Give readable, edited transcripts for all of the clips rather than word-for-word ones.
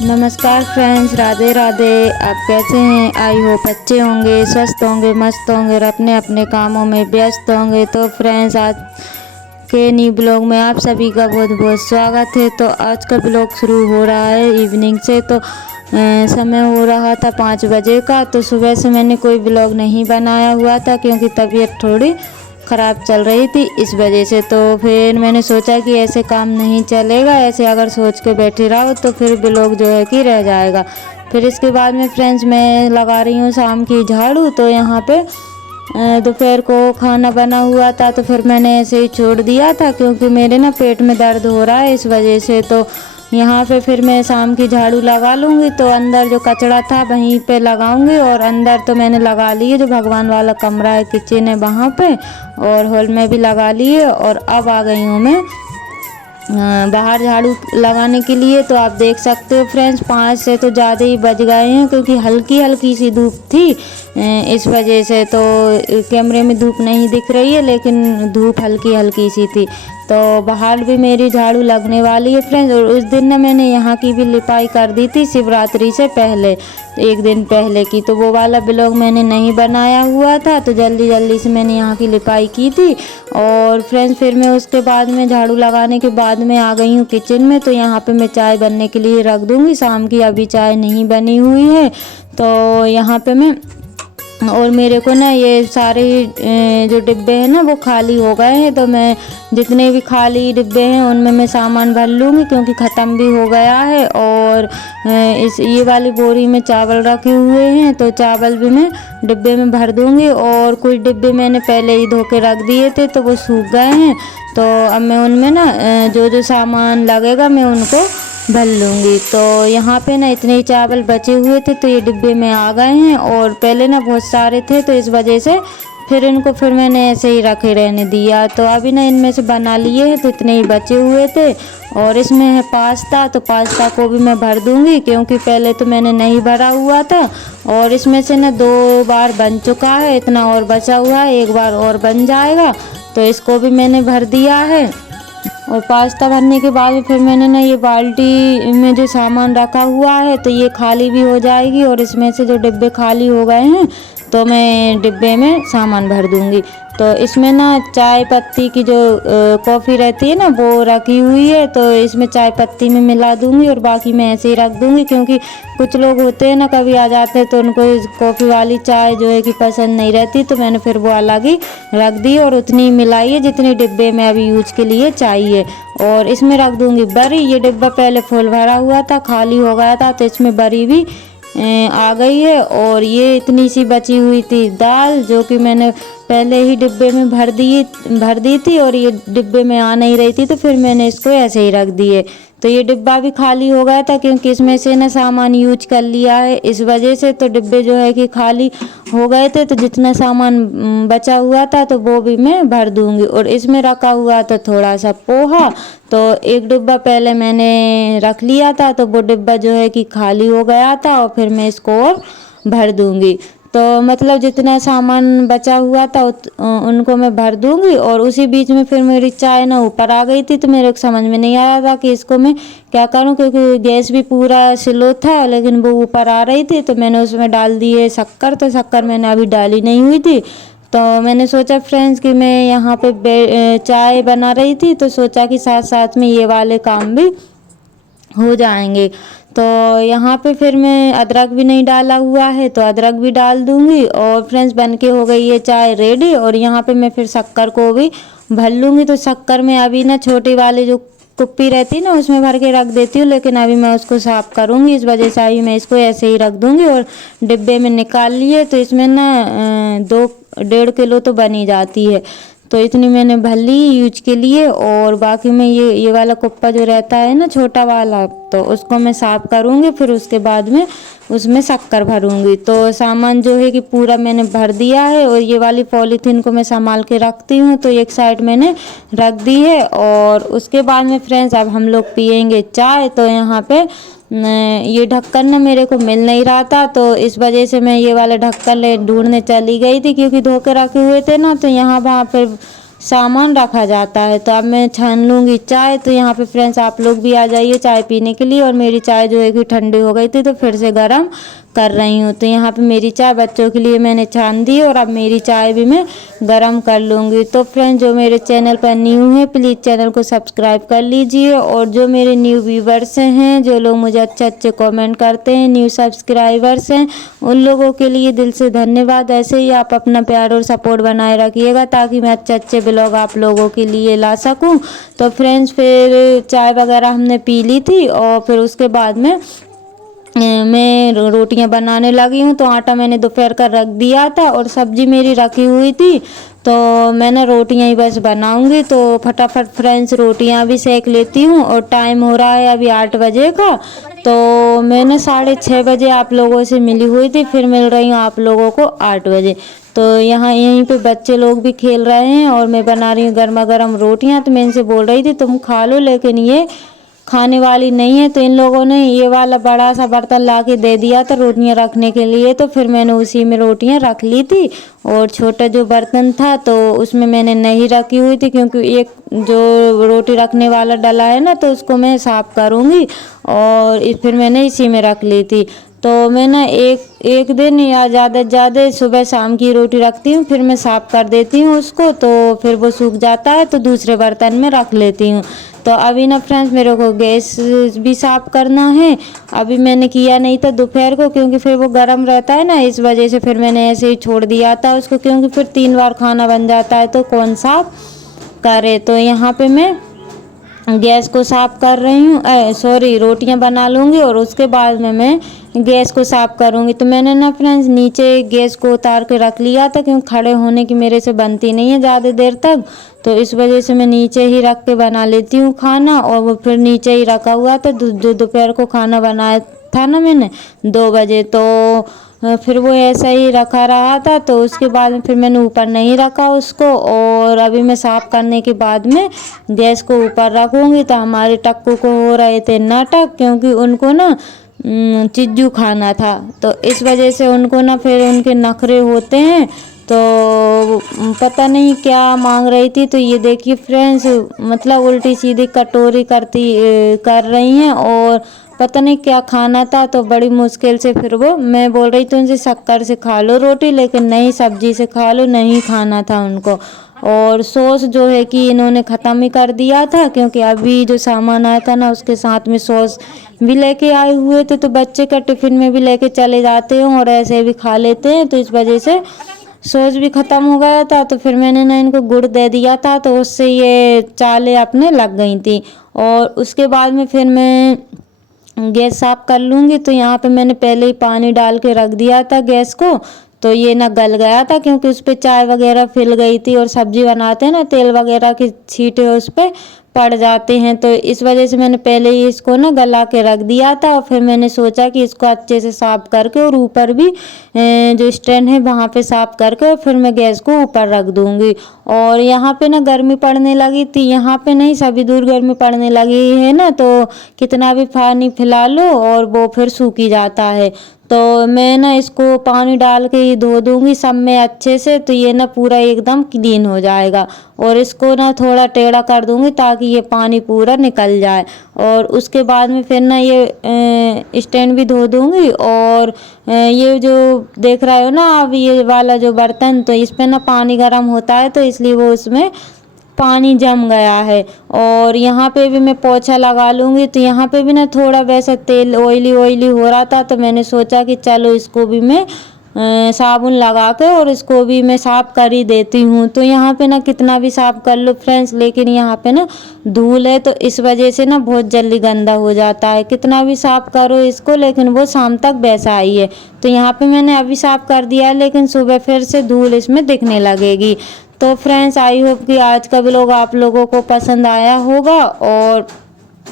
नमस्कार फ्रेंड्स, राधे राधे। आप कैसे हैं? आई होप अच्छे होंगे, स्वस्थ होंगे, मस्त होंगे और अपने अपने कामों में व्यस्त होंगे। तो फ्रेंड्स, आज के न्यू ब्लॉग में आप सभी का बहुत बहुत स्वागत है। तो आज का ब्लॉग शुरू हो रहा है इवनिंग से। तो समय हो रहा था 5 बजे का। तो सुबह से मैंने कोई ब्लॉग नहीं बनाया हुआ था क्योंकि तबीयत थोड़ी ख़राब चल रही थी इस वजह से। तो फिर मैंने सोचा कि ऐसे काम नहीं चलेगा, ऐसे अगर सोच के बैठे रहो तो फिर ब्लॉग जो है कि रह जाएगा। फिर इसके बाद में फ्रेंड्स मैं लगा रही हूँ शाम की झाड़ू। तो यहाँ पे दोपहर को खाना बना हुआ था तो फिर मैंने ऐसे ही छोड़ दिया था क्योंकि मेरे ना पेट में दर्द हो रहा है इस वजह से। तो यहाँ पे फिर मैं शाम की झाड़ू लगा लूँगी। तो अंदर जो कचरा था वहीं पे लगाऊंगी और अंदर तो मैंने लगा लिए, जो भगवान वाला कमरा है, किचन है, वहाँ पे और हॉल में भी लगा लिए। और अब आ गई हूँ मैं बाहर झाड़ू लगाने के लिए। तो आप देख सकते हो फ्रेंड्स, 5 से तो ज़्यादा ही बज गए हैं क्योंकि हल्की हल्की सी धूप थी इस वजह से। तो कैमरे में धूप नहीं दिख रही है लेकिन धूप हल्की हल्की सी थी। तो बाहर भी मेरी झाड़ू लगने वाली है फ्रेंड्स। और उस दिन ना मैंने यहाँ की भी लिपाई कर दी थी शिवरात्रि से पहले, एक दिन पहले की। तो वो वाला ब्लॉग मैंने नहीं बनाया हुआ था तो जल्दी जल्दी से मैंने यहाँ की लिपाई की थी। और फ्रेंड्स फिर मैं उसके बाद में झाड़ू लगाने के बाद में आ गई हूँ किचन में। तो यहाँ पे मैं चाय बनने के लिए रख दूँगी शाम की। अभी चाय नहीं बनी हुई है तो यहाँ पे मैं, और मेरे को ना ये सारे जो डिब्बे हैं ना वो खाली हो गए हैं। तो मैं जितने भी खाली डिब्बे हैं उनमें मैं सामान भर लूँगी क्योंकि ख़त्म भी हो गया है। और इस ये वाली बोरी में चावल रखे हुए हैं तो चावल भी मैं डिब्बे में भर दूँगी। और कुछ डिब्बे मैंने पहले ही धो के रख दिए थे तो वो सूख गए हैं। तो अब मैं उनमें ना जो जो सामान लगेगा मैं उनको भर लूँगी। तो यहाँ पे ना इतने ही चावल बचे हुए थे तो ये डिब्बे में आ गए हैं। और पहले ना बहुत सारे थे तो इस वजह से फिर मैंने ऐसे ही रखे रहने दिया। तो अभी ना इनमें से बना लिए हैं तो इतने ही बचे हुए थे। और इसमें है पास्ता, तो पास्ता को भी मैं भर दूँगी क्योंकि पहले तो मैंने नहीं भरा हुआ था। और इसमें से ना 2 बार बन चुका है, इतना और बचा हुआ है, 1 बार और बन जाएगा। तो इसको भी मैंने भर दिया है। और पास्ता भरने के बाद फिर मैंने ना ये बाल्टी में जो सामान रखा हुआ है तो ये खाली भी हो जाएगी। और इसमें से जो डिब्बे खाली हो गए हैं तो मैं डिब्बे में सामान भर दूँगी। तो इसमें ना चाय पत्ती की जो कॉफ़ी रहती है ना वो रखी हुई है तो इसमें चाय पत्ती में मिला दूँगी और बाकी मैं ऐसे ही रख दूँगी क्योंकि कुछ लोग होते हैं ना कभी आ जाते हैं तो उनको कॉफ़ी वाली चाय जो है कि पसंद नहीं रहती। तो मैंने फिर वो अलग ही रख दी और उतनी ही मिलाई है जितनी डिब्बे में अभी यूज के लिए चाहिए। और इसमें रख दूँगी बरी। ये डिब्बा पहले फुल भरा हुआ था, खाली हो गया था तो इसमें बरी भी आ गई है। और ये इतनी सी बची हुई थी दाल जो कि मैंने पहले ही डिब्बे में भर दी थी और ये डिब्बे में आ नहीं रही थी तो फिर मैंने इसको ऐसे ही रख दिए। तो ये डिब्बा भी खाली हो गया था क्योंकि इसमें से ना सामान यूज कर लिया है इस वजह से। तो डिब्बे जो है कि खाली हो गए थे तो जितना सामान बचा हुआ था तो वो भी मैं भर दूँगी। और इसमें रखा हुआ था थोड़ा सा पोहा, तो एक डिब्बा पहले मैंने रख लिया था तो वो डिब्बा जो है कि खाली हो गया था और फिर मैं इसको और भर दूँगी। तो मतलब जितना सामान बचा हुआ था उनको मैं भर दूँगी। और उसी बीच में फिर मेरी चाय ना ऊपर आ गई थी तो मेरे को समझ में नहीं आ रहा था कि इसको मैं क्या करूं क्योंकि गैस भी पूरा स्लो था लेकिन वो ऊपर आ रही थी। तो मैंने उसमें डाल दिए शक्कर, तो शक्कर मैंने अभी डाली नहीं हुई थी। तो मैंने सोचा फ्रेंड्स कि मैं यहाँ पे चाय बना रही थी तो सोचा कि साथ साथ में ये वाले काम भी हो जाएंगे। तो यहाँ पे फिर मैं अदरक भी नहीं डाला हुआ है तो अदरक भी डाल दूँगी। और फ्रेंड्स बन के हो गई है चाय रेडी। और यहाँ पे मैं फिर शक्कर को भी भर लूँगी। तो शक्कर में अभी ना छोटी वाली जो कुप्पी रहती है ना उसमें भर के रख देती हूँ लेकिन अभी मैं उसको साफ़ करूँगी इस वजह से अभी मैं इसको ऐसे ही रख दूँगी। और डिब्बे में निकाल लिए तो इसमें ना 2-1.5 किलो तो बनी जाती है। तो इतनी मैंने भर ली यूज के लिए। और बाकी में ये वाला कुप्पा जो रहता है ना छोटा वाला तो उसको मैं साफ़ करूँगी, फिर उसके बाद में उसमें शक्कर भरूँगी। तो सामान जो है कि पूरा मैंने भर दिया है। और ये वाली पॉलीथीन को मैं संभाल के रखती हूँ तो एक साइड मैंने रख दी है। और उसके बाद में फ्रेंड्स अब हम लोग पियेंगे चाय। तो यहाँ पे ये ढक्कन ना मेरे को मिल नहीं रहा था तो इस वजह से मैं ये वाला ढक्कन ढूंढने चली गई थी क्योंकि धो के रखे हुए थे ना तो यहाँ वहाँ पर सामान रखा जाता है। तो अब मैं छान लूँगी चाय। तो यहाँ पे फ्रेंड्स आप लोग भी आ जाइए चाय पीने के लिए। और मेरी चाय जो है कि ठंडी हो गई थी तो फिर से गर्म कर रही हूँ। तो यहाँ पे मेरी चाय बच्चों के लिए मैंने छान दी और अब मेरी चाय भी मैं गरम कर लूँगी। तो फ्रेंड्स जो मेरे चैनल पर न्यू है प्लीज़ चैनल को सब्सक्राइब कर लीजिए। और जो मेरे न्यू व्यूवर्स हैं, जो लोग मुझे अच्छे अच्छे कमेंट करते हैं, न्यू सब्सक्राइबर्स हैं, उन लोगों के लिए दिल से धन्यवाद। ऐसे ही आप अपना प्यार और सपोर्ट बनाए रखिएगा ताकि मैं अच्छे अच्छे ब्लॉग आप लोगों के लिए ला सकूँ। तो फ्रेंड्स फिर चाय वगैरह हमने पी ली थी और फिर उसके बाद में मैं रोटियां बनाने लगी हूँ। तो आटा मैंने दोपहर का रख दिया था और सब्जी मेरी रखी हुई थी। तो मैंने रोटियां ही बस बनाऊंगी। तो फटाफट फ्रेंड्स रोटियां भी सेक लेती हूँ। और टाइम हो रहा है अभी 8 बजे का। तो मैंने 6:30 बजे आप लोगों से मिली हुई थी, फिर मिल रही हूँ आप लोगों को 8 बजे। तो यहाँ यहीं पे बच्चे लोग भी खेल रहे हैं और मैं बना रही हूँ गर्मा गर्म रोटियाँ। तो मैं इनसे बोल रही थी तुम खा लो, लेकिन ये खाने वाली नहीं है। तो इन लोगों ने ये वाला बड़ा सा बर्तन ला के दे दिया था रोटियां रखने के लिए। तो फिर मैंने उसी में रोटियां रख ली थी। और छोटा जो बर्तन था तो उसमें मैंने नहीं रखी हुई थी, क्योंकि एक जो रोटी रखने वाला डला है ना तो उसको मैं साफ़ करूँगी। और फिर मैंने इसी में रख ली थी। तो मैं ना एक दिन या ज़्यादा से ज़्यादा सुबह शाम की रोटी रखती हूँ, फिर मैं साफ़ कर देती हूँ उसको। तो फिर वो सूख जाता है तो दूसरे बर्तन में रख लेती हूँ। तो अभी ना फ्रेंड्स मेरे को गैस भी साफ़ करना है। अभी मैंने किया नहीं था दोपहर को, क्योंकि फिर वो गर्म रहता है ना, इस वजह से फिर मैंने ऐसे ही छोड़ दिया था उसको, क्योंकि फिर 3 बार खाना बन जाता है तो कौन साफ़ करे। तो यहाँ पे मैं गैस को साफ़ कर रही हूँ, सॉरी रोटियां बना लूँगी और उसके बाद में मैं गैस को साफ़ करूँगी। तो मैंने ना फ्रेंड्स नीचे गैस को उतार के रख लिया था, क्योंकि खड़े होने की मेरे से बनती नहीं है ज़्यादा देर तक। तो इस वजह से मैं नीचे ही रख के बना लेती हूँ खाना। और वो फिर नीचे ही रखा हुआ था जो दोपहर को खाना बनाया था ना मैंने 2 बजे। तो फिर वो ऐसा ही रखा रहा था। तो उसके बाद में फिर मैंने ऊपर नहीं रखा उसको। और अभी मैं साफ़ करने के बाद में गैस को ऊपर रखूँगी। तो हमारे टक्कू को हो रहे थे नाटक, क्योंकि उनको ना चिज्जू खाना था। तो इस वजह से उनको ना फिर उनके नखरे होते हैं। तो पता नहीं क्या मांग रही थी। तो ये देखिए फ्रेंड्स, मतलब उल्टी सीधी कटोरी कर रही हैं और पता नहीं क्या खाना था। तो बड़ी मुश्किल से फिर वो मैं बोल रही थी उनसे शक्कर से खा लो रोटी, लेकिन नहीं सब्जी से खा लो, नहीं खाना था उनको। और सॉस जो है कि इन्होंने ख़त्म ही कर दिया था, क्योंकि अभी जो सामान आया था ना उसके साथ में सॉस भी लेके आए हुए थे। तो बच्चे का टिफ़िन में भी लेके चले जाते हैं और ऐसे भी खा लेते हैं। तो इस वजह से सॉस भी ख़त्म हो गया था। तो फिर मैंने ना इनको गुड़ दे दिया था, तो उससे ये चालें अपने लग गई थी। और उसके बाद में फिर मैं गैस साफ़ कर लूँगी। तो यहाँ पे मैंने पहले ही पानी डाल के रख दिया था गैस को। तो ये ना गल गया था, क्योंकि उस पर चाय वगैरह फिल गई थी। और सब्जी बनाते हैं ना तेल वगैरह की छींटे उस पर पड़ जाते हैं। तो इस वजह से मैंने पहले ही इसको ना गला के रख दिया था। और फिर मैंने सोचा कि इसको अच्छे से साफ़ करके और ऊपर भी जो स्टैंड है वहाँ पे साफ़ करके और फिर मैं गैस को ऊपर रख दूँगी। और यहाँ पे ना गर्मी पड़ने लगी थी, यहाँ पे नहीं सभी दूर गर्मी पड़ने लगी है ना। तो कितना भी पानी फैला लो और वो फिर सूख ही जाता है। तो मैं ना इसको पानी डाल के ही धो दूँगी सब में अच्छे से। तो ये ना पूरा एकदम क्लीन हो जाएगा। और इसको ना थोड़ा टेढ़ा कर दूँगी ताकि ये पानी पूरा निकल जाए। और उसके बाद में फिर ना ये स्टैंड भी धो दूँगी। और ये जो देख रहे हो ना अब ये वाला जो बर्तन, तो इस पर ना पानी गर्म होता है, तो इसलिए वो उसमें पानी जम गया है। और यहाँ पे भी मैं पोछा लगा लूँगी। तो यहाँ पे भी ना थोड़ा वैसा तेल ऑयली हो रहा था। तो मैंने सोचा कि चलो इसको भी मैं साबुन लगा के और इसको भी मैं साफ़ कर ही देती हूँ। तो यहाँ पे ना कितना भी साफ़ कर लो फ्रेंड्स, लेकिन यहाँ पे ना धूल है, तो इस वजह से ना बहुत जल्दी गंदा हो जाता है। कितना भी साफ़ करो इसको, लेकिन वो शाम तक वैसा ही है। तो यहाँ पे मैंने अभी साफ़ कर दिया है, लेकिन सुबह फिर से धूल इसमें दिखने लगेगी। तो फ्रेंड्स आई होप कि आज का व्लॉग आप लोगों को पसंद आया होगा। और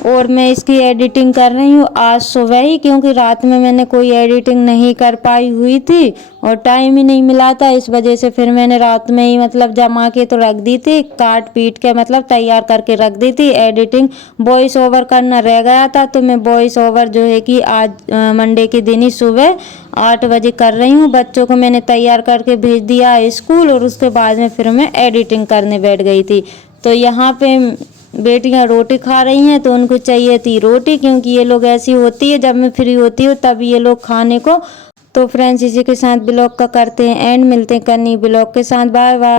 और मैं इसकी एडिटिंग कर रही हूँ आज सुबह ही, क्योंकि रात में मैंने कोई एडिटिंग नहीं कर पाई हुई थी और टाइम ही नहीं मिला था। इस वजह से फिर मैंने रात में ही मतलब जमा के तो रख दी थी, काट पीट के मतलब तैयार करके रख दी थी। एडिटिंग वॉइस ओवर करना रह गया था, तो मैं वॉइस ओवर जो है कि आज मंडे के दिन ही सुबह 8 बजे कर रही हूँ। बच्चों को मैंने तैयार करके भेज दिया स्कूल और उसके बाद में फिर मैं एडिटिंग करने बैठ गई थी। तो यहाँ पे बेटियां रोटी खा रही हैं, तो उनको चाहिए थी रोटी, क्योंकि ये लोग ऐसी होती है जब मैं फ्री होती हूँ तब ये लोग खाने को। तो फ्रेंड्स इसी के साथ ब्लॉग का करते हैं एंड, मिलते हैं कल नई ब्लॉग के साथ। Bye bye.